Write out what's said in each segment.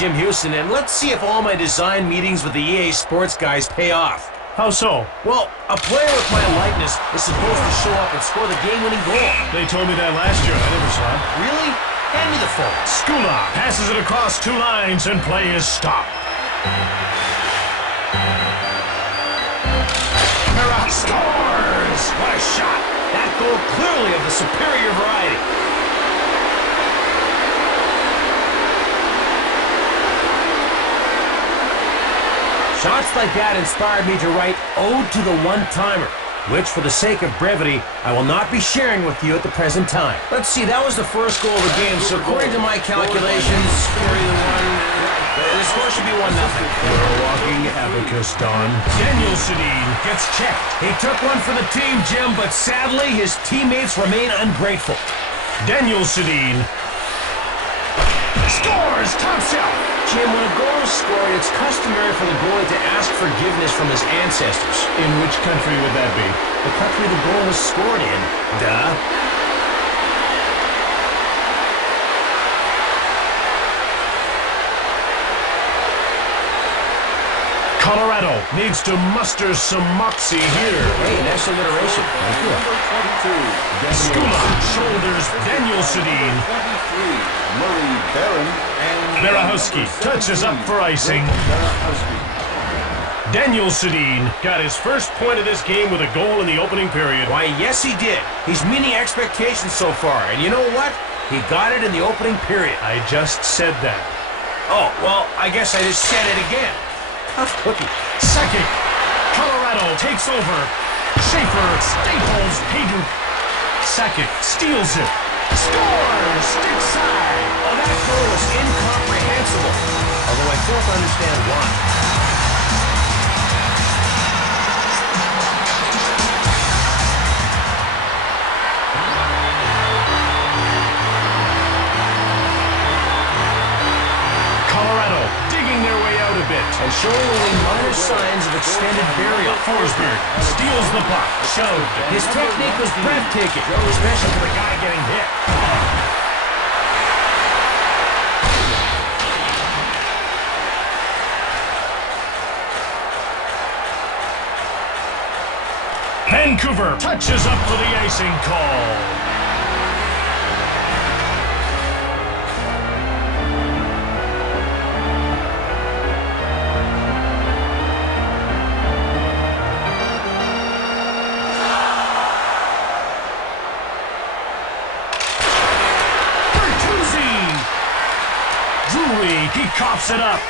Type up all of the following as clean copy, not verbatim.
Jim Houston, and let's see if all my design meetings with the EA Sports guys pay off. How so? Well, a player with my likeness is supposed to show up and score the game-winning goal. They told me that last year. I never saw it. Really? Hand me the phone. Skula passes it across 2 lines and play is stopped. Para scores! What a shot! That goal clearly of the superior variety. Shots like that inspired me to write Ode to the One-Timer, which, for the sake of brevity, I will not be sharing with you at the present time. Let's see, that was the first goal of the game, so according to my calculations, the score should be 1-0. You're a walking abacus, Don. Daniel Sedin gets checked. He took one for the team, Jim, but sadly, his teammates remain ungrateful. Daniel Sedin scores! Top shelf! Jim, when a goal is scored, it's customary for the goalie to ask forgiveness from his ancestors. In which country would that be? The country the goal was scored in. Duh. Colorado needs to muster some moxie here. Hey, nice alliteration. Thank you. Skula shoulders Daniel Sedin. Murray Barron and Berahowski touches up for icing. Daniel Sedin got his first point of this game with a goal in the opening period. Why, yes, he did. He's meeting expectations so far. And you know what? He got it in the opening period. I just said that. Oh, well, I guess I just said it again. Tough cookie. Second, Colorado takes over. Schaefer staples Hayduk. Second, steals it. Scores! Stick side! Oh, that goal was incomprehensible. Although I fail to understand why. Colorado digging their way out a bit. And showing only minor signs of extended burial. Forsberg steals the puck. Shoved. His technique was breathtaking, especially for the guy getting hit. Vancouver touches up for the icing call. He coughs it up.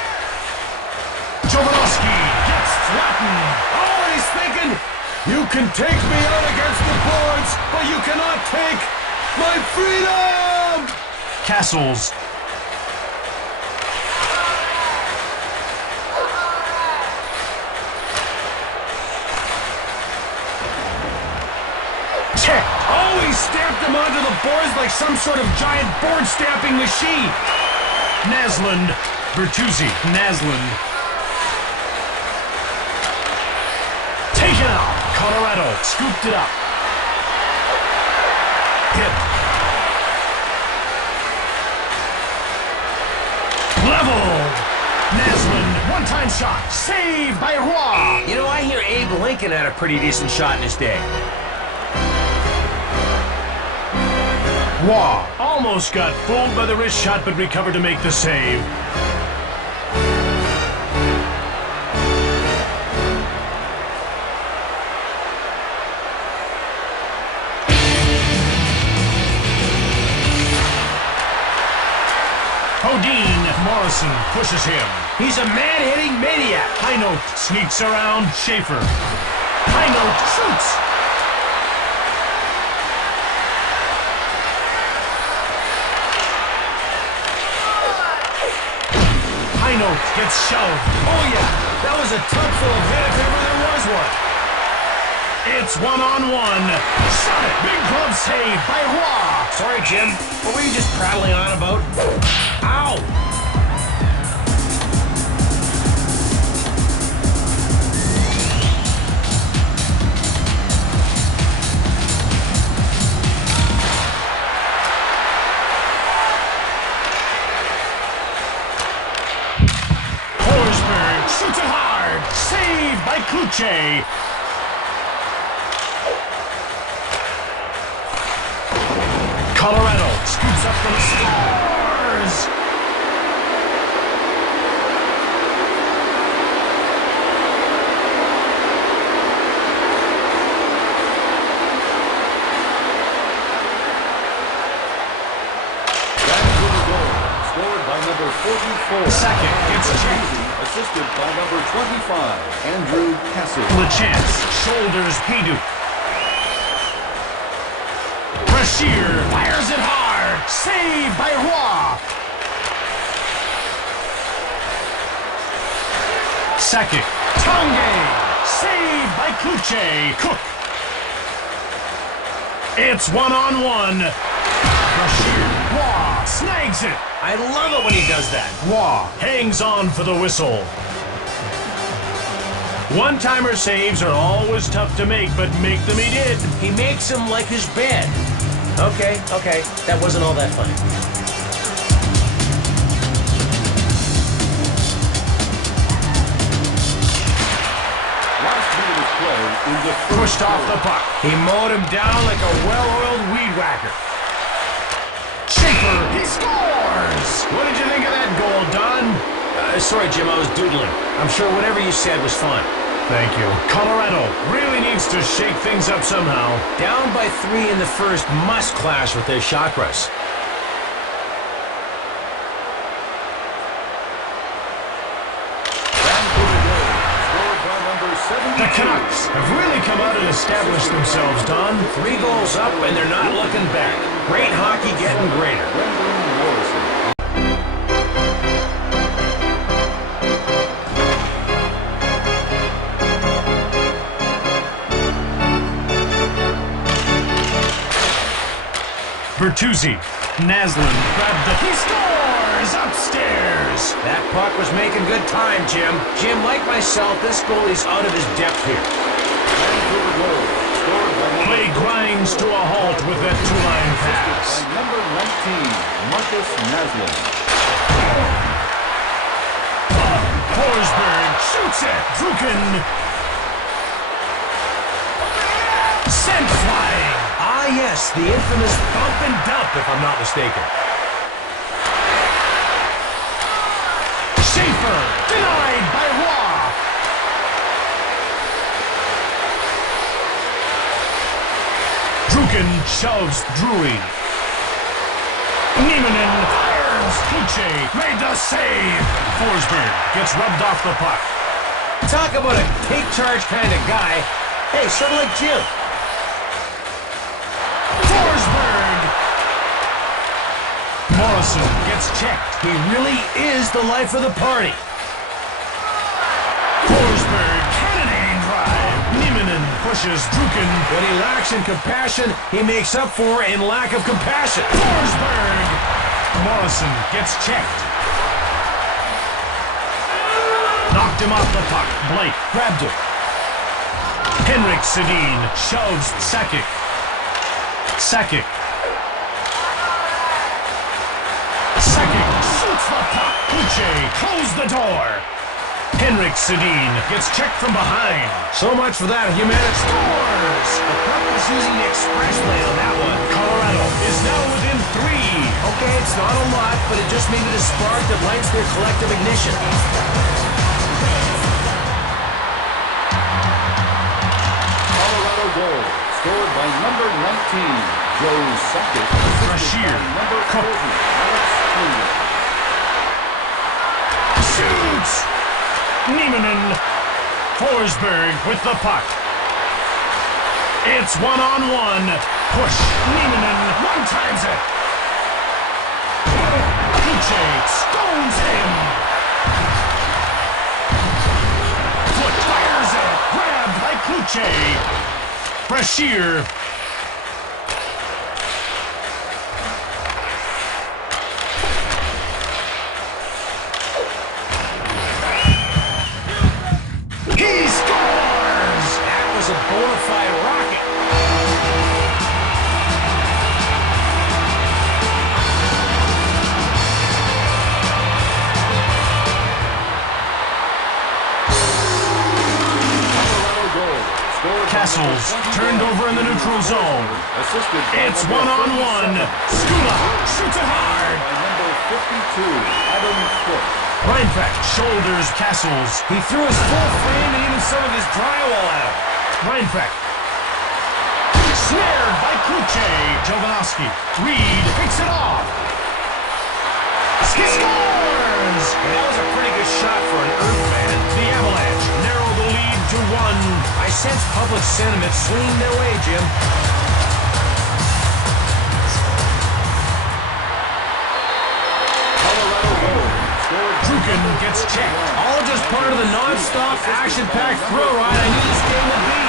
Jovanovski gets flattened. Oh, he's thinking, you can take me out against the boards, but you cannot take my freedom! Castles. Check. Oh, he stamped him onto the boards like some sort of giant board stamping machine. Naslund. Bertuzzi. Naslund. Taken out. Colorado scooped it up. Hit. Level. Naslund. One-time shot. Saved by Roy. You know, I hear Abe Lincoln had a pretty decent shot in his day. Roy almost got fooled by the wrist shot, but recovered to make the save. Odin Morrison pushes him. He's a man-hitting maniac. High note sneaks around Schaefer. High note shoots. High note gets shoved. Oh, yeah. That was a tubful of hit if ever there was one. It's one-on-one. Shot it. Big glove save by Roy. Sorry, Jim. What were you just prattling on about? Ow! shoots it hard. Saved by Kluche. Colorado scoops up from scores. Number 44. Second, gets checked. Assisted by number 25, Andrew Cassidy. LeChance shoulders Hayduk. Brashear fires it hard. Saved by Roy. Second, Tanguay. Saved by Kluche. Cook. It's one-on-one. Brashear. Roy snags it. I love it when he does that. Roy hangs on for the whistle. One-timer saves are always tough to make, but make them he did. He makes him like his bed. Okay, that wasn't all that funny. Last minute of play in the first Pushed off the quarter. puck. He mowed him down like a well-oiled weed whacker. Schaefer, he scores! What did you think of that goal, Don? Sorry, Jim, I was doodling. I'm sure whatever you said was fine. Thank you. Colorado really needs to shake things up somehow. Down by 3 in the first must clash with their shot press. Vancouver goal, scored by number 72. The Canucks have really come out and established themselves, Don. 3 goals up, and they're not looking back. Great hockey getting greater. Brendan Morrison. Bertuzzi, Naslin grabbed the... He scores! Upstairs! That puck was making good time, Jim. Jim, like myself, this goalie's out of his depth here. Vancouver goal, scored by number Play grinds to a halt with that two-line pass. by number 19, Marcus Naslin. Forsberg shoots it. Druken. Sent flying. Ah, yes, the infamous bump and dump, if I'm not mistaken. Schaefer denied by Roy. Druken shoves Drury. Niemanen fires. Kluche made the save. Forsberg gets rubbed off the puck. Talk about a take charge kind of guy. Hey, sort of like Jim. Forsberg. Morrison gets checked. He really is the life of the party. Forsberg cannonade drive. Niemanen pushes Druken. What he lacks in compassion, he makes up for in lack of compassion. Forsberg. Morrison gets checked. Knocked him off the puck. Blake grabbed him. Henrik Sedin shoves Sakic. Sakic. Sakic shoots the puck. Kluche closed the door. Henrik Sedin gets checked from behind. So much for that humanity. Scores! The puck was using the express lane on that one. Colorado is now within 3. Okay, it's not a lot, but it just needed a spark that lights their collective ignition. Colorado goal, scored by number 19, Joe Sakic. Brashear. Number 40, Alex Taylor. Shoots! Niemanen. Forsberg with the puck. It's one-on-one. Push. Niemanen one-times it. Kluche stones him. Foot fires it. Grabbed by Kluche. Brashear. He scores! That was a bona fide rocket. Castles turned over in the neutral zone. Assisted by It's number one-on-one. 37. Skula shoots it hard. By number 52, Adam Foot. Reinfeld shoulders Castles. He threw his full frame and even some of his drywall at him. Reinfeld. Snared by Kuche. Jovanovski. Reed picks it off. He scores! That was a pretty good shot for an Earthman. The Avalanche narrow the lead to 1. I sense public sentiment swinging their way, Jim. Colorado goal. Scored Druken gets checked. All just part of the non-stop, action-packed thrill ride I knew this game would be.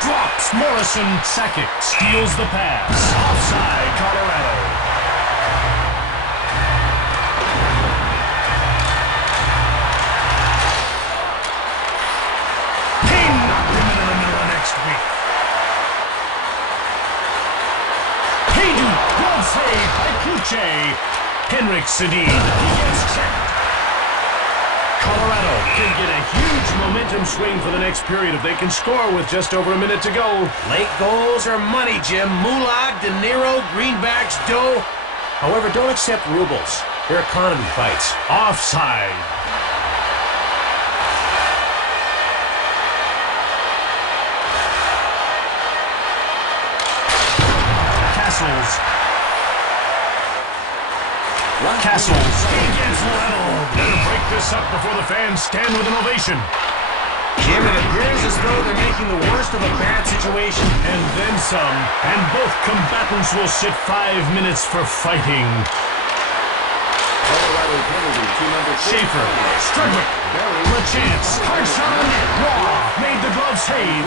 Drops Morrison. Sakic steals the pass. Offside, Colorado. Payne knocked him into the middle next week. Paydu, glove save by Kuche. Henrik Sedin. He gets checked. Colorado can get a huge momentum swing for the next period if they can score with just over a minute to go. Late goals are money, Jim. Moolah, De Niro, greenbacks, dough. However, don't accept rubles. They're economy fights. Offside. Castles. He gets level. Better break this up before the fans stand with an ovation. Jim, it appears as though they're making the worst of a bad situation. And then some. And both combatants will sit 5 minutes for fighting. Colorado penalty to number Schaefer. Strudwick. A chance. Hard shot on net. Raw. Made the glove save.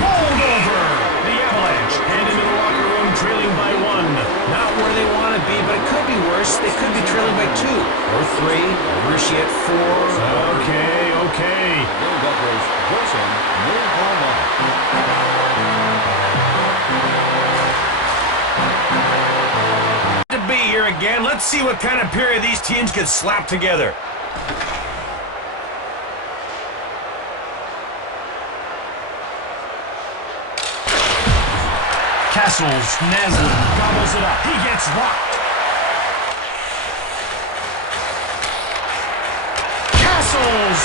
Bowled over. The Avalanche head into the locker room trailing by 1. Not where they want to be, but it could be worse. They could be trailing by 2 or 3, or worse yet 4. Okay. To be here again. Let's see what kind of period these teams can slap together. Castles, Naslin gobbles it up. He gets rocked. Castles,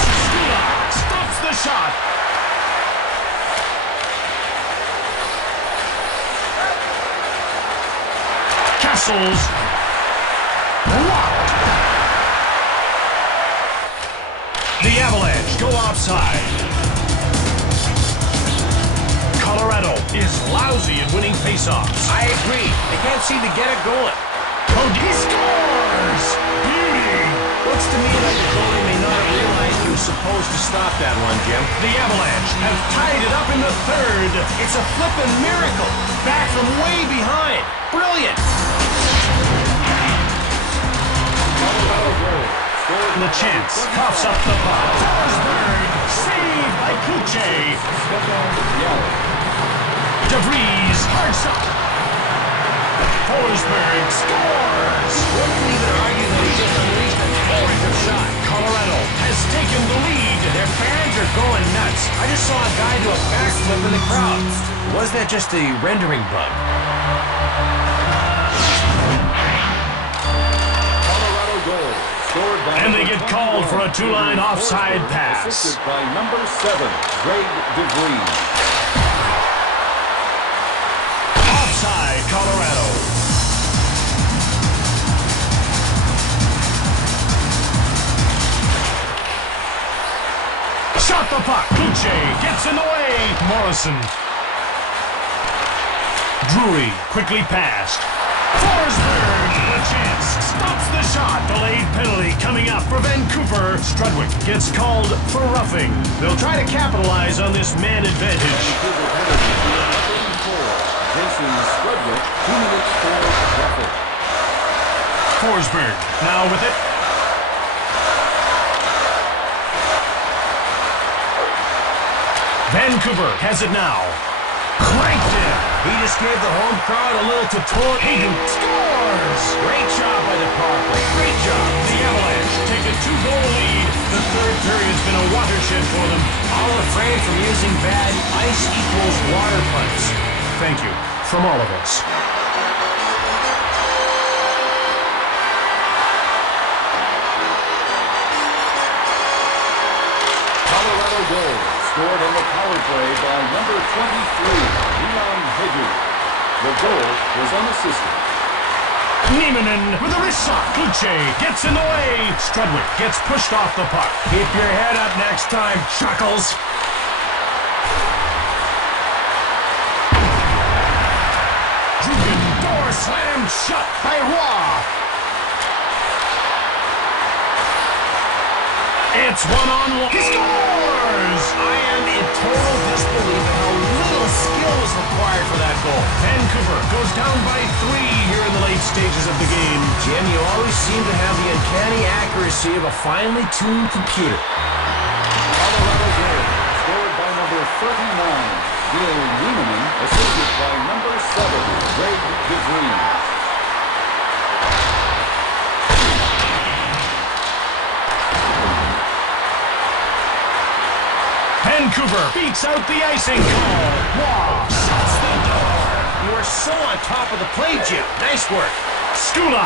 stops the shot. Castles, rocked. The Avalanche go offside. Colorado is lousy at winning faceoffs. I agree. They can't seem to get it going. He scores! Beauty! Looks to me like the goalie may not have realized he was supposed to stop that one, Jim. The Avalanche have tied it up in the 3rd. It's a flippin' miracle. Back from way behind. Brilliant. Colorado goal. Scored The chance coughs up the puck. Forsberg, saved by Kuche. DeVries, hard shot. Forsberg scores. One can even argue that he just unleashed a terrific shot. Colorado has taken the lead. Their fans are going nuts. I just saw a guy do a backflip in the crowd. Was that just a rendering bug? Colorado goal. Scored by And they get called for a 2-line offside pass. Assisted by number 7, Greg DeVries. Offside, Colorado. Shot the puck. Kuche gets in the way. Morrison. Drury quickly passed. Forsberg, a chance, stops the shot. Delayed penalty coming up for Vancouver. Strudwick gets called for roughing. They'll try to capitalize on this man advantage. Vancouver penalty to number 4, Jason Strudwick, 2 minutes for roughing. Forsberg now with it. Vancouver has it now. Cranked it. He just gave the home crowd a little tutorial. He scores. Great job by the power play. Great job. The Avalanche take a a 2-goal lead. The third period's been a watershed for them. I'll refrain from using bad ice equals water puns. Thank you, from all of us. Colorado goal scored on the power play by number 23, Leon Hedges. The goal was unassisted. Nieminen with a wrist shot. Kluche gets in the way. Strudwick gets pushed off the puck. Keep your head up next time, Chuckles. Drugan, door slammed shut by Roy. It's one-on-one. He scores! I am in total disbelief at how little skill was required for that goal. Vancouver goes down by 3 here in the late stages of the game. Jim, you always seem to have the uncanny accuracy of a finely tuned computer. Colorado goal scored by number 39, Gil Nieminen, assisted by number 7, Greg DeVries. Vancouver beats out the icing call. Waugh shuts the door. You are so on top of the play, Jim. Nice work. Skula.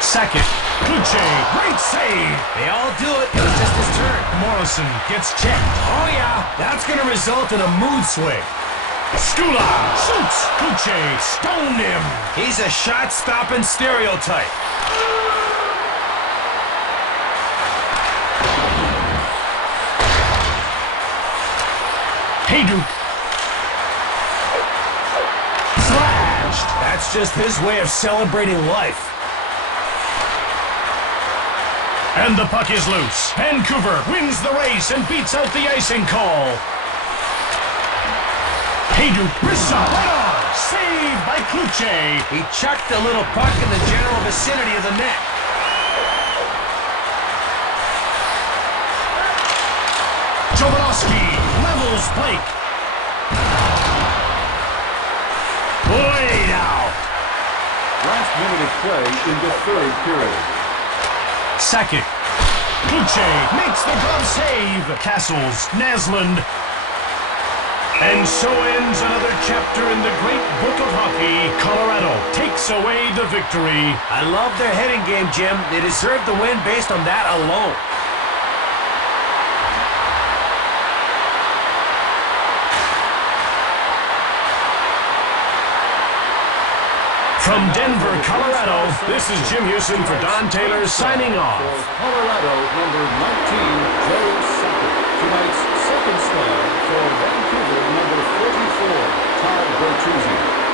Second. Kluche. Great save. They all do it. It was just his turn. Morrison gets checked. Oh, yeah. That's going to result in a mood swing. Skula shoots. Kluche stoned him. He's a shot-stopping stereotype. Hayduk. Slashed. That's just his way of celebrating life. And the puck is loose. Vancouver wins the race and beats out the icing call. Hayduk, wrist shot, right on. Saved by Kluche. He chucked the little puck in the general vicinity of the net. Jovanovski levels Blake. Laid out. Last minute of play in the third period. Second. Kluche makes the glove save. Castles, Naslund. And so ends another chapter in the great book of hockey. Colorado takes away the victory. I love their heading game, Jim. They deserve the win based on that alone. From Denver, Colorado, this is Jim Houston for Don Taylor signing off. For Colorado, number 19, Joe Sakic. Tonight's second star for Vancouver, number 44, Todd Bertuzzi.